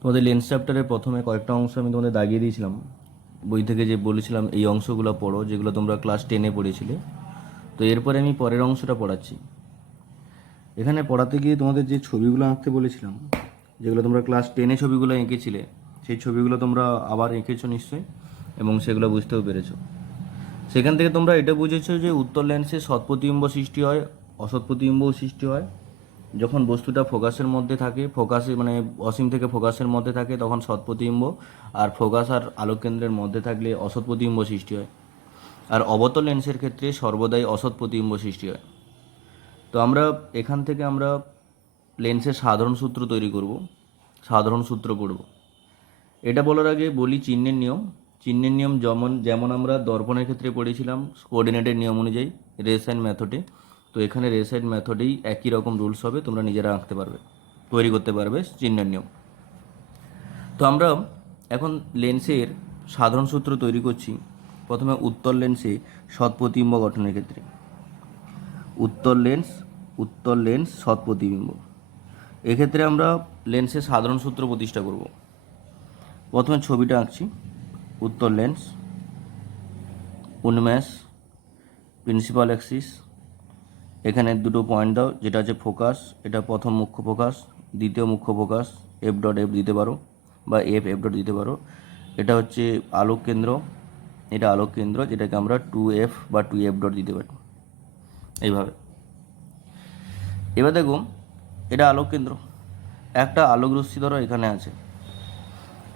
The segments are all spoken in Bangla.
তোমাদের লেন্স চ্যাপ্টারের প্রথমে কয়েকটা অংশ আমি তোমাদের দাগিয়ে দিয়েছিলাম বই থেকে, যে বলেছিলাম এই অংশগুলো পড়ো যেগুলো তোমরা ক্লাস 10-এ পড়েছিলে। তো এরপরে আমি পরের অংশটা পড়াচ্ছি। এখানে পড়াতে গিয়ে তোমাদের যে ছবিগুলো আঁকতে বলেছিলাম, যেগুলো তোমরা ক্লাস 10-এ ছবিগুলো এঁকেছিলে, সেই ছবিগুলো তোমরা আবার এঁকেছো নিশ্চয়ই, এবং সেগুলো বুঝতেও পেরেছো। সেখান থেকে তোমরা এটা বুঝেছো যে উত্তর লেন্সে সৎ প্রতিবিম্ব সৃষ্টি হয়, অসৎ প্রতিবিম্বও সৃষ্টি হয়। যখন বস্তুটা ফোকাসের মধ্যে থাকে, ফোকাসে মানে অসীম থেকে ফোকাসের মধ্যে থাকে, তখন সৎ প্রতিবিম্ব, আর ফোকাস আর আলোককেন্দ্রের মধ্যে থাকলে অসৎ প্রতিবিম্ব সৃষ্টি হয়। আর অবতল লেন্সের ক্ষেত্রে সর্বদাই অসৎ প্রতিবিম্ব সৃষ্টি হয়। তো আমরা এখান থেকে আমরা লেন্সের সাধারণ সূত্র তৈরি করব, সাধারণ সূত্র পড়ব। এটা বলার আগে বলি চিহ্নের নিয়ম। চিহ্নের নিয়ম যেমন যেমন আমরা দর্পণের ক্ষেত্রে পড়েছিলাম কোঅর্ডিনেটের নিয়ম অনুযায়ী, রে সাইন মেথডে। তো এখানে রে সাইন মেথডেই একই রকম রুলস হবে, তোমরা নিজেরা আঁকতে পারবে, তৈরি করতে পারবে চিহ্নের নিয়ম। তো আমরা এখন লেন্সের সাধারণ সূত্র তৈরি করছি। প্রথমে উত্তর লেন্সে সৎ প্রতিবিম্ব গঠনের ক্ষেত্রে উত্তর লেন্স সৎ প্রতিবিম্ব, এক্ষেত্রে আমরা লেন্সের সাধারণ সূত্র প্রতিষ্ঠা করব। প্রথমে ছবিটা আঁকছি। উত্তর লেন্স, উন্মেষ, প্রিন্সিপাল অ্যাক্সিস, এখানে দুটো পয়েন্ট দাও, যেটা আছে ফোকাস, এটা প্রথম মুখ্য ফোকাস, দ্বিতীয় মুখ্য ফোকাস, এফ ডট এফ দিতে পারো বা এফ এফ ডট দিতে পারো। এটা হচ্ছে আলোক কেন্দ্র, এটা আলোক কেন্দ্র, যেটাকে আমরা 2F বা 2F ডট দিতে পারি এইভাবে। এবার দেখো, এটা আলোক কেন্দ্র, একটা আলোক রশ্মি ধরো এখানে আছে,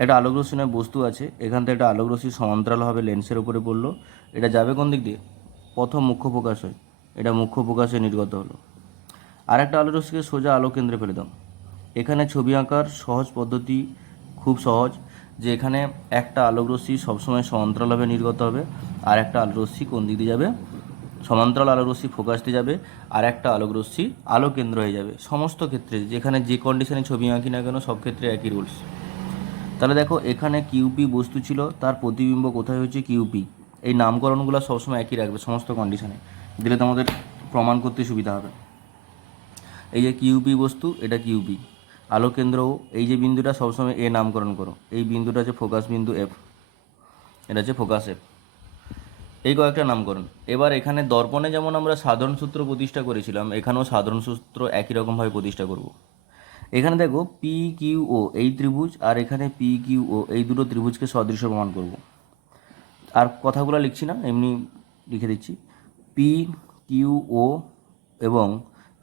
একটা আলোক রশ্মি নয় বস্তু আছে, এখান থেকে একটা আলোক রশ্মি সমান্তরালভাবে লেন্সের উপরে পড়লো। এটা যাবে কোন দিক দিয়ে? প্রথম মুখ্য প্রকাশ হয়, এটা মুখ্য প্রকাশে নির্গত হলো। আর একটা আলোক রশ্মিকে সোজা আলোক কেন্দ্রে ফেলে দাও। এখানে ছবি আঁকার সহজ পদ্ধতি খুব সহজ, যে এখানে একটা আলোক রশ্মি সবসময় সমান্তরালভাবে নির্গত হবে, আর একটা আলোক রশ্মি কোন দিক দিয়ে যাবে? সমান্তরাল আলোক রশ্মি ফোকাস দিয়ে যাবে, আর একটা আলোক রশ্মি আলোক কেন্দ্র হয়ে যাবে। সমস্ত ক্ষেত্রে যেখানে যে কন্ডিশনে ছবি আঁকি না কেন, সব ক্ষেত্রে একই রুলস। তাহলে দেখো, এখানে কিউপি বস্তু ছিল, তার প্রতিবিম্ব কোথায় হয়েছে? কিউপি। এই নামকরণগুলো সবসময় একই রাখবে সমস্ত কন্ডিশনে, দিলে তোমাদের প্রমাণ করতে সুবিধা হবে। এই যে কিউপি বস্তু, এটা কিউপি আলোক কেন্দ্র। এই যে বিন্দুটা সবসময় এ নামকরণ করো, এই বিন্দুটা হচ্ছে ফোকাস বিন্দু এফ, এটা হচ্ছে ফোকাস এফ। এই কয়েকটা নামকরণ। এবার এখানে দর্পণে যেমন আমরা সাধারণ সূত্র প্রতিষ্ঠা করেছিলাম, এখানেও সাধারণ সূত্র একই রকমভাবে প্রতিষ্ঠা করব। এখানে দেখো পি কিউ ও এই ত্রিভুজ, আর এখানে পি কিউ ও এই দুটো ত্রিভুজকে সদৃশ্য প্রমাণ করব। আর কথাগুলো লিখছি না, এমনি লিখে দিচ্ছি। পি কিউ ও এবং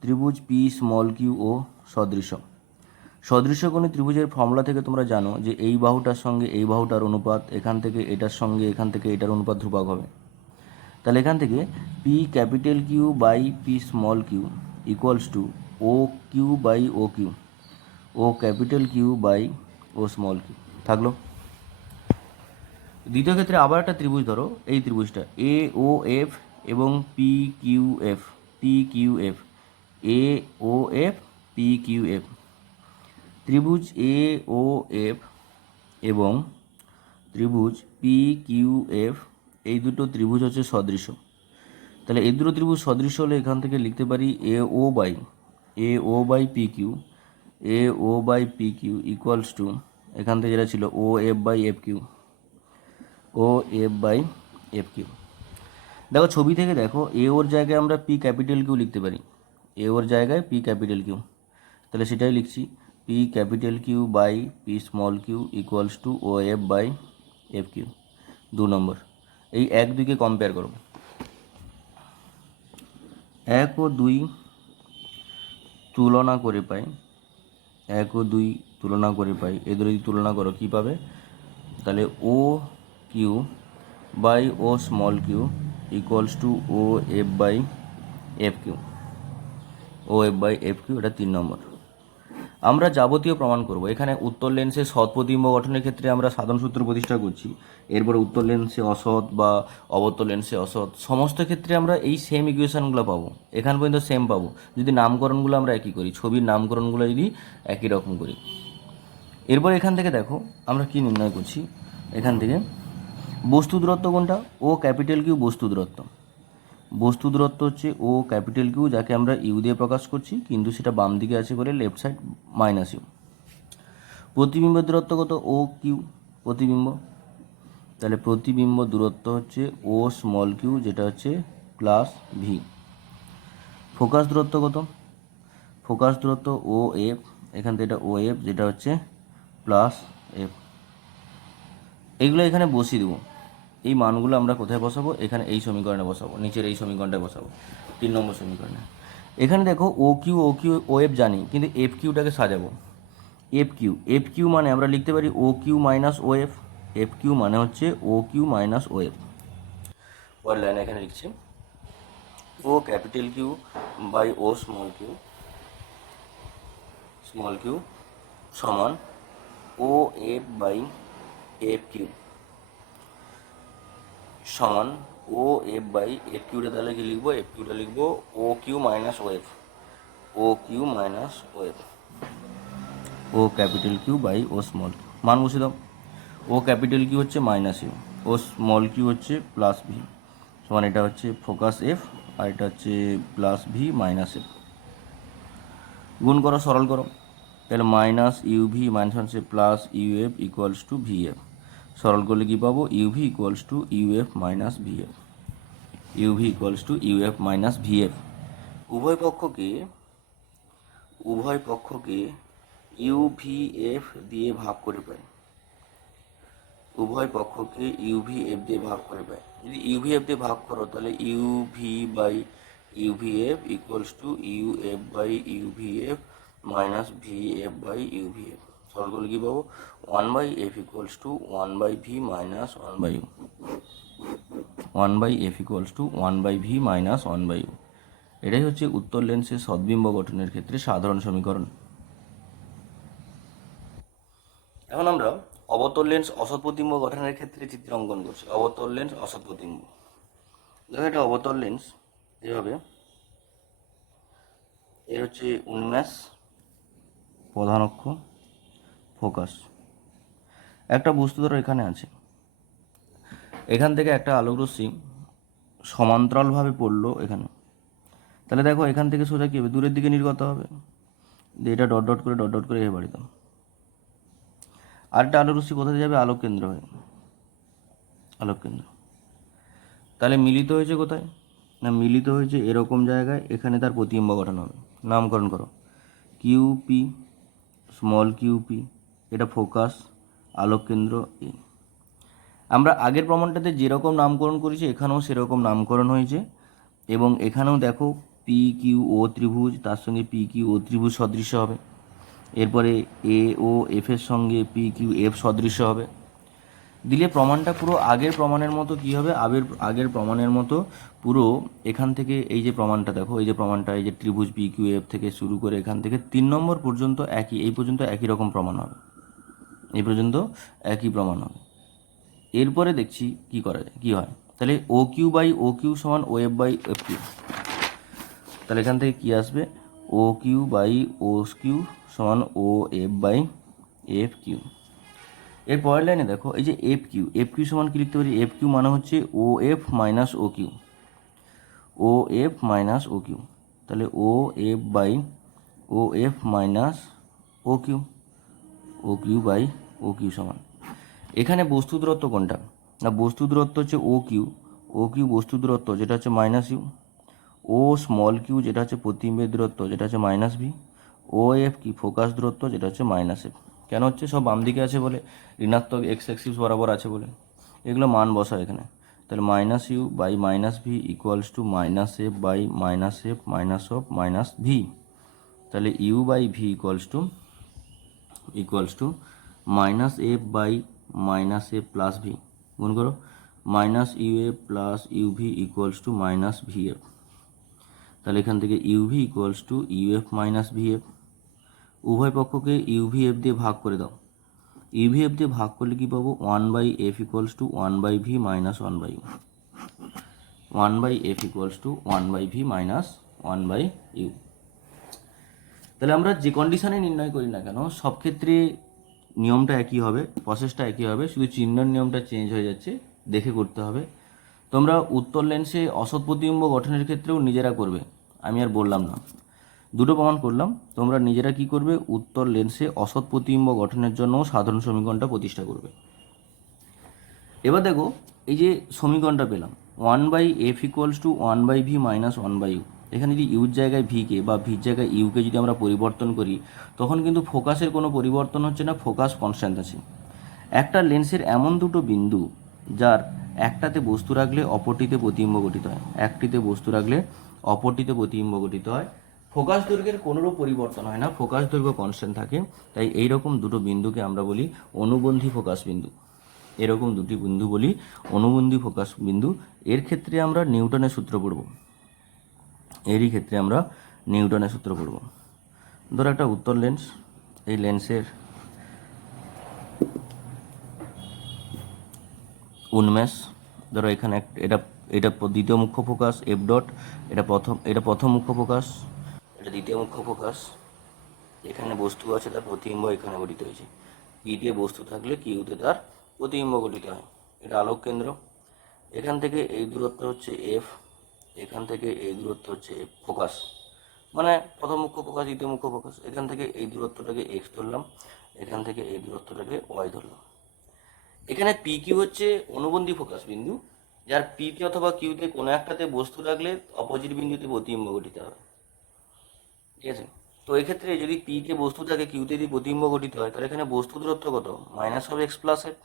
ত্রিভুজ পি স্মল কিউ ও সদৃশ্য। সদৃশ্যকোণী ত্রিভুজের ফর্মুলা থেকে তোমরা জানো যে এই বাহুটার সঙ্গে এই বাহুটার অনুপাত, এখান থেকে এটার সঙ্গে এখান থেকে এটার অনুপাত ধ্রুবক হবে। তাহলে এখান থেকে P capital Q by P small Q equals to O Q by O Q, O capital Q by O small Q থাকলো। দ্বিতীয় ক্ষেত্রে আবার একটা ত্রিভুজ ধরো, এই ত্রিভুজটা এ ও এফ এবং P Q F, P Q F, A O F, P Q F. ত্রিভুজ এ ও এফ এবং ত্রিভুজ পি কিউ এফ, এই দুটো ত্রিভুজ হচ্ছে সদৃশ্য। তাহলে এই দুটো ত্রিভুজ সদৃশ্য হলে এখান থেকে লিখতে পারি A O by P Q, A O by P Q equals to, এখান থেকে যেটা ছিল O F by F Q, O F by F Q. দেখো ছবি থেকে দেখো, এ ওর জায়গায় আমরা পি ক্যাপিটাল কিউ লিখতে পারি, এ ওর জায়গায় পি ক্যাপিটাল কিউ। তাহলে সেটাই লিখছি, p capital Q by P small Q equals to O F by F q. 2 number. এই 1-2কে কম্পেয়ার করো। 1 ও 2 তুলনা করে পাই, 1 ও 2 তুলনা করে পাই, এদের যদি তুলনা করো কী পাবে? তাহলে O Q by O small Q equals to O F by F Q, O F by F Q. এটা 3 নম্বর। আমরা যাবতীয় প্রমাণ করব। এখানে উত্তর লেন্সে সৎ প্রতিবিম্ব গঠনের ক্ষেত্রে আমরা সাধারণ সূত্র প্রতিষ্ঠা করছি। এরপরে উত্তর লেন্সে অসৎ বা অবতল লেন্সে অসৎ, সমস্ত ক্ষেত্রে আমরা এই সেম ইকুয়েশনগুলো পাবো, এখান পর্যন্ত সেম পাবো যদি নামকরণগুলো আমরা একই করি, ছবির নামকরণগুলো যদি একই রকম করি। এরপর এখান থেকে দেখো আমরা কি নির্ণয় করছি। এখান থেকে বস্তু দূরত্ব কোনটা? ও ক্যাপিটাল কিউ বস্তু দূরত্ব। বস্তু দূরত্ব হচ্ছে ও ক্যাপিটাল কিউ, যাকে আমরা ইউ দিয়ে প্রকাশ করছি, কিন্তু সেটা বাম দিকে আছে বলে লেফট সাইড মাইনাস ইউ। প্রতিবিম্বের দূরত্ব কত? ও কিউ প্রতিবিম্ব, তাহলে প্রতিবিম্ব দূরত্ব হচ্ছে ও স্মল কিউ, যেটা হচ্ছে প্লাস ভি। ফোকাস দূরত্ব কত? ফোকাস দূরত্ব ও এফ, এখান থেকে এটা ও এফ, যেটা হচ্ছে প্লাস এফ। এইগুলো এখানে বসিয়ে দেবো। এই মানগুলো আমরা কোথায় বসাবো? এখানে এই সমীকরণে বসাবো, নিচের এই সমীকরণটায় বসাবো, 3 নম্বর সমীকরণে। এখানে দেখো ও কিউ ও এফ জানি, কিন্তু এফ কিউটাকে সাজাবো। এফ কিউ মানে আমরা লিখতে পারি O Q minus O F. F Q মানে হচ্ছে O Q minus O F. পরের লাইনে এখানে লিখছি O capital Q by O small Q সমান O F by F Q সমান ও এফ বাই এফ কিউটা, তাহলে কি লিখবো? এফ কিউটা লিখবো O Q minus O F, O Q minus O F, O capital Q by O small Q. মান বসে দাও। ও ক্যাপিটাল কিউ হচ্ছে minus u, o small q হচ্ছে প্লাস ভি, সমান এটা হচ্ছে ফোকাস এফ আর এটা হচ্ছে প্লাস ভি মাইনাস এফ। গুণ করো, সরল করো, তাহলে মাইনাস ইউভি মাইনাস হচ্ছে plus UF equals to VF. সরল করলে কী পাবো? UV equals to UF minus VF, UV equals to UF minus VF. উভয় পক্ষকে ইউভিএফ দিয়ে ভাগ করে পাই, উভয় পক্ষকে ইউভিএফ দিয়ে ভাগ করে পাই। যদি ইউভিএফ দিয়ে ভাগ করো তাহলে u v by u v f equals to u f by u v f minus v f by u v f. সরল করলে কী পাবো? 1/f equals to 1/v minus 1/u, 1/f equals to 1/v minus 1/u। এটাই হচ্ছে উত্তর লেন্সের সদ্বিম্ব গঠনের ক্ষেত্রে সাধারণ সমীকরণ। এখন আমরা অবতল লেন্স অসৎ প্রতিবিম্ব গঠনের ক্ষেত্রে চিত্র অঙ্কন করছি। অবতল লেন্স অসৎ প্রতিবিম্ব, দেখো এটা অবতল লেন্স এভাবে, এর হচ্ছে উন্মেষ, প্রধান অক্ষ, ফোকাস। একটা বস্তু ধরো এখানে আছে, এখান থেকে একটা আলোকরশ্মি সমান্তরালভাবে পড়লো এখানে, তাহলে দেখো এখান থেকে সোজা কী হবে? দূরের দিকে নির্গত হবে, দিয়ে এটা ডট ডট করে এ বাড়িতাম। আরেকটা আলোকরশ্মি কোথায় যাবে? আলোক কেন্দ্র হয়ে, আলোক কেন্দ্র। তাহলে মিলিত হয়েছে কোথায়? না, মিলিত হয়েছে এরকম জায়গায়, এখানে তার প্রতিবিম্ব গঠন হবে। নামকরণ করো, কিউপি, স্মল কিউপি, এটা ফোকাস, আলোক কেন্দ্র এ। আমরা আগের প্রমাণটাতে যেরকম নামকরণ করেছি এখানেও সেরকম নামকরণ হয়েছে, এবং এখানেও দেখো পি কিউ ও ত্রিভুজ, তার সঙ্গে পি কিউ ও ত্রিভুজ সদৃশ্য হবে। এরপরে এ ও এফের সঙ্গে পি কিউ এফ সদৃশ্য হবে। দিলে প্রমাণটা পুরো আগের প্রমাণের মতো কী হবে? আগের প্রমাণের মতো পুরো এখান থেকে এই যে প্রমাণটা দেখো, এই যে প্রমাণটা, এই যে ত্রিভুজ পি কিউ এফ থেকে শুরু করে এখান থেকে 3 নম্বর পর্যন্ত এই পর্যন্ত একই রকম প্রমাণ হবে, এই পর্যন্ত একই প্রমাণ হবে। এরপরে দেখছি কি করা যায়, কি হয়। তাহলে O Q by O Q সমান O F by F Q, তাহলে এখান থেকে কী আসবে? ও কিউ বাই ও কিউ সমান O F by F Q. এর পরের লাইনে দেখো এই যে এফ কিউ সমান কি লিখতে পারি? এফ কিউ মানে হচ্ছে O F minus O Q, O F minus O Q, তাহলে O F by O F minus O Q by O Q সমান। এখানে বস্তু দূরত্ব কোনটা? না, বস্তু দূরত্ব হচ্ছে ও কিউ বস্তু দূরত্ব, যেটা হচ্ছে minus u. O small q যেটা হচ্ছে প্রতিবিম্বের দূরত্ব, যেটা হচ্ছে মাইনাস ভি। ও এফ কি? ফোকাস দূরত্ব, যেটা হচ্ছে মাইনাস এফ। কেন হচ্ছে? সব বাম দিকে আছে বলে, ঋণাত্মক এক্স অ্যাক্সিস বরাবর আছে বলে। এগুলো মান বসাও এখানে, তাহলে minus U by minus V equals to minus F by minus F minus of minus V. তাহলে U by V equals to minus F by minus F plus V. গুণ করো, minus U F plus U V equals to minus V F. তাহলে এখান থেকে UV equals to UF minus VF. উভয় পক্ষকে ইউভিএফ দিয়ে ভাগ করে দাও। ইউভিএফ দিয়ে ভাগ করলে কী পাবো? 1/f equals to 1/v minus 1/u, 1/f equals to 1/v minus 1/u। তাহলে আমরা যে কন্ডিশনে নির্ণয় করি না কেন সব ক্ষেত্রে নিয়মটা একই হবে, প্রসেসটা একই হবে, শুধু চিহ্নের নিয়মটা চেঞ্জ হয়ে যাচ্ছে, দেখে করতে হবে। তোমরা উত্তর লেন্সে অসৎ প্রতিবিম্ব গঠনের ক্ষেত্রেও নিজেরা করবে, আমি আর বললাম না। দুটো প্রমাণ করলাম। তোমরা নিজেরা কি করবে, উত্তর লেন্সে অসৎ প্রতিবিম্ব গঠনের জন্য সাধারণ সমীকরণটা প্রতিষ্ঠা করবে। এবার দেখো, এই যে সমীকরণটা পেলাম 1/f = 1/v - 1/u, এখানে যদি ইউর জায়গায় ভিকে বা ভির জায়গায় ইউকে যদি আমরা পরিবর্তন করি, তখন কিন্তু ফোকাসের কোনো পরিবর্তন হচ্ছে না, ফোকাস কনস্ট্যান্ট আছে। একটা লেন্সের এমন দুটো বিন্দু যার একটাতে বস্তু রাখলে অপরটিতে প্রতিবিম্ব গঠিত হয়, একটিতে বস্তু রাখলে অপরটিতে প্রতিবিম্ব গঠিত হয়, ফোকাস দৈর্ঘ্যের কোনোরূপ পরিবর্তন হয় না, ফোকাস দৈর্ঘ্য কনস্ট্যান্ট থাকে। তাই এইরকম দুটো বিন্দুকে আমরা বলি অনুবন্ধী ফোকাস বিন্দু। এরকম দুটি বিন্দু বলি অনুবন্ধী ফোকাস বিন্দু। এর ক্ষেত্রে আমরা নিউটনের সূত্র পড়ব, এরই ক্ষেত্রে আমরা নিউটনের সূত্র পড়ব। ধরো একটা উত্তর লেন্স, এই লেন্সের উন্মেষ, ধরো এখানে এটা এটা দ্বিতীয় মুখ্য ফোকাস এফ ডট, এটা প্রথম মুখ্য ফোকাস, এটা দ্বিতীয় মুখ্য ফোকাস। এখানে বস্তু আছে, তার প্রতিবিম্ব এখানে গঠিত হয়েছে। পিতে বস্তু থাকলে কিউতে তার প্রতিবিম্ব গঠিত হয়। এটা আলোক কেন্দ্র, এখান থেকে এই দূরত্ব হচ্ছে এফ, এখান থেকে এই দূরত্ব হচ্ছে এফ, ফোকাস মানে প্রথম মুখ্য ফোকাস দ্বিতীয় মুখ্য ফোকাস। এখান থেকে এই দূরত্বটাকে এক্স ধরলাম, এখান থেকে এই দূরত্বটাকে ওয়াই ধরলাম। এখানে পি কিউ হচ্ছে অনুবন্ধী ফোকাস বিন্দু, যার পিতে অথবা কিউতে কোনো একটাতে বস্তু রাখলে অপোজিট বিন্দুতে প্রতিবিম্ব গঠিত হবে। ঠিক আছে, তো এক্ষেত্রে যদি পিতে বস্তু থাকে, কিউতে যদি প্রতিবিম্ব গঠিত হয়, তাহলে এখানে বস্তু দূরত্ব কত, মাইনাস হবে এক্স প্লাস এফ।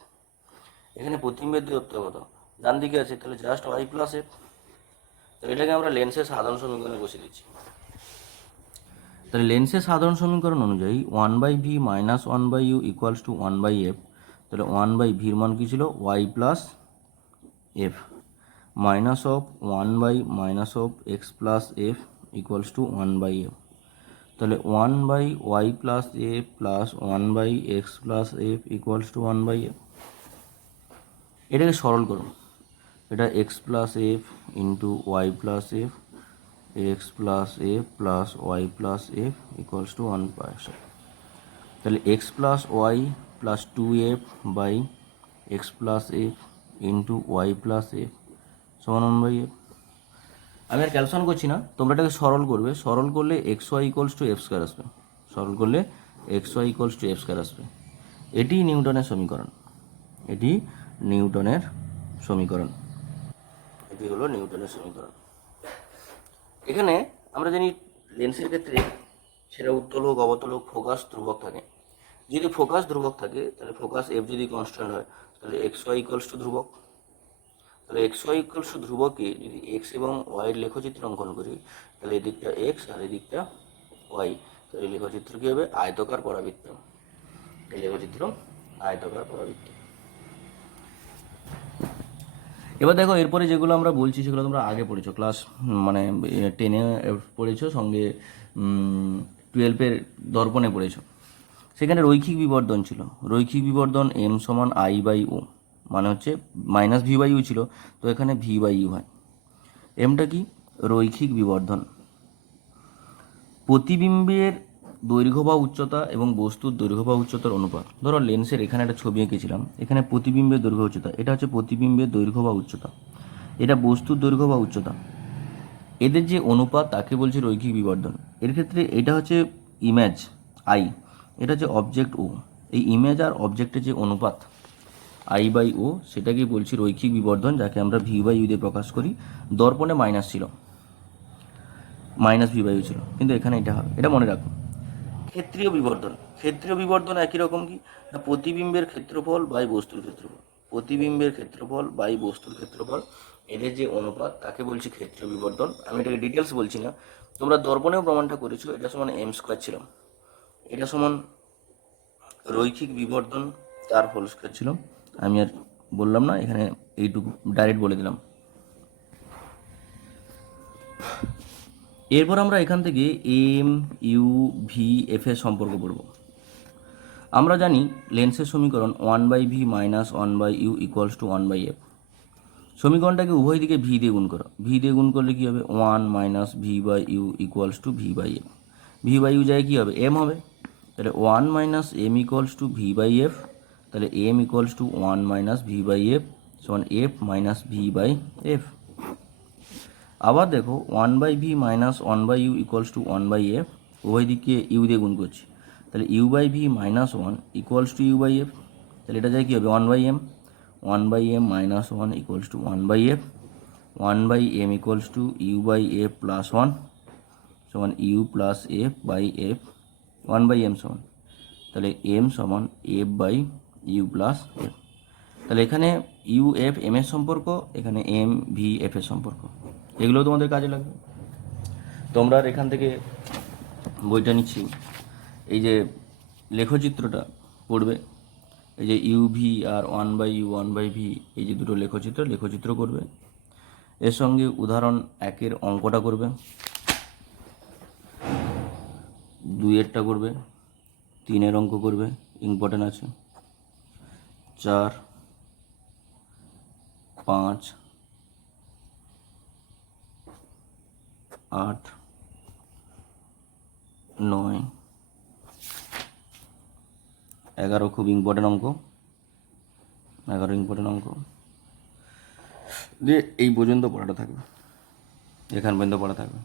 এখানে প্রতিবিম্বের দূরত্ব কত, ডান দিকে আছে, তাহলে জাস্ট ওয়াই প্লাস এফ। তো এটাকে আমরা লেন্সের সাধারণ সমীকরণে বসে দিচ্ছি। তাহলে লেন্সের সাধারণ সমীকরণ অনুযায়ী 1/v - 1/u = 1/f, তাহলে 1/v-র মান কী ছিল, y plus f, minus of 1/-x plus f = 1/f, তাহলে 1/y plus f plus 1/x plus f = 1/f। এটাকে সরল করুন, এটা x plus f into y plus f, x plus f plus y plus f = 1/f। তাহলে x plus y plus 2f by x plus f into y plus f সমান 1/f। আমি আর ক্যালকুলেশন করছি না, তোমরা এটাকে সরল করবে, সরল করলে xy = f² আসবে, সরল করলে xy = f² আসবে। এটি নিউটনের সমীকরণ, এটি নিউটনের সমীকরণ, এটি হলো নিউটনের সমীকরণ। এখানে আমরা জানি লেন্সের ক্ষেত্রে সেটা উত্তল হোক অবতল হোক, ফোকাস ধ্রুবক থাকে। যদি ফোকাস ধ্রুবক থাকে, তাহলে ফোকাস এফ যদি কনস্ট্যান্ট হয়, তাহলে xy = ধ্রুবক। তাহলে xy = ধ্রুবকে যদি এক্স এবং ওয়াইয়ের লেখচিত্র অঙ্কন করি, তাহলে এদিকটা এক্স আর এদিকটা ওয়াই, তাহলে লেখচিত্র কী হবে, আয়তকার পরাবৃত্ত। এই লেখচিত্র আয়তকার পরাবৃত্ত। এবার দেখো, এরপরে যেগুলো আমরা বলছি সেগুলো তোমরা আগে পড়েছো, ক্লাস 10-এ পড়েছো, সঙ্গে 12-এর দর্পণে পড়েছো। সেখানে রৈখিক বিবর্ধন ছিল, রৈখিক বিবর্ধন m = i/u, মানে হচ্ছে -v/u ছিল, তো এখানে v/u হয়। এমটা কি, রৈখিক বিবর্ধন প্রতিবিম্বের দৈর্ঘ্য বা উচ্চতা এবং বস্তুর দৈর্ঘ্য বা উচ্চতার অনুপাত। ধরো লেন্সের এখানে একটা ছবি এঁকেছিলাম, এখানে প্রতিবিম্বের দৈর্ঘ্য উচ্চতা, এটা হচ্ছে প্রতিবিম্বের দৈর্ঘ্য বা উচ্চতা, এটা বস্তুর দৈর্ঘ্য বা উচ্চতা, এদের যে অনুপাত তাকে বলছে রৈখিক বিবর্ধন। এর ক্ষেত্রে এটা হচ্ছে ইমেজ আই, এটা হচ্ছে অবজেক্ট ও, এই ইমেজ আর অবজেক্টের যে অনুপাত i/o সেটাকে বলছি রৈখিক বিবর্ধন, যাকে আমরা v/u দিয়ে প্রকাশ করি। দর্পণে মাইনাস ছিল, -v/u ছিল, কিন্তু এখানে এটা হবে, এটা মনে রাখো। ক্ষেত্রীয় বিবর্ধন, ক্ষেত্রীয় বিবর্ধন একই রকম কি না, প্রতিবিম্বের ক্ষেত্রফল বাই বস্তুর ক্ষেত্রফল, প্রতিবিম্বের ক্ষেত্রফল বাই বস্তুর ক্ষেত্রফল, এদের যে অনুপাত তাকে বলছি ক্ষেত্রীয় বিবর্ধন। আমি এটাকে ডিটেলস বলছি না, তোমরা দর্পণেও প্রমাণটা করেছো, এটা সমান m² ছিল, এটা সমান রৈখিক বিবর্ধন তার হোল² ছিল। আমি আর বললাম না, এখানে এইটুকু ডাইরেক্ট বলে দিলাম। এরপর আমরা এখান থেকে এম ইউ ভি এফ এর সম্পর্ক পড়ব। আমরা জানি লেন্সের সমীকরণ 1/v - 1/u = 1/f। সমীকরণটাকে উভয় দিকে ভি দিয়ে গুণ করো, ভি দিয়ে গুণ করলে কী হবে, 1 - v/u = v/f। v/u যায় কী হবে, m হবে, তাহলে 1 - m = v/f, তাহলে m = 1 - v/f সমান f - v/f। আবার দেখো 1/v minus 1/u equals to 1/f, উভয় দিকে ইউ দিয়ে গুণ করছি, তাহলে u/v minus 1 equals to u/f, তাহলে এটা যায় কী হবে 1/m, 1/m minus 1 equals to 1/f, 1/m equals to u/f plus 1 সমান u plus f by f, 1/m সমান, তাহলে m সমান f বাই u প্লাস f। তাহলে এখানে ইউ এফ এম এর সম্পর্ক, এখানে এম ভি এফ এর সম্পর্ক, এগুলো তোমাদের কাজে লাগবে। তোমরা আর এখান থেকে বইটা নিচ্ছি, এই যে লেখচিত্রটা পড়বে, এই যে ইউ ভি আর 1/u 1/v, এই যে দুটো লেখচিত্র করবে, এর সঙ্গে উদাহরণ 1-এর অঙ্কটা করবে, 2-এরটা করবে, 3-এর অঙ্ক করবে, ইম্পর্টেন্ট আছে, 4, 5, 8, 9, 11 খুব ইম্পর্টেন্ট অঙ্ক, 11 ইম্পর্টেন্ট অঙ্ক দিয়ে এই পর্যন্ত পড়াটা থাকবে, এখান পর্যন্ত পড়া থাকবে।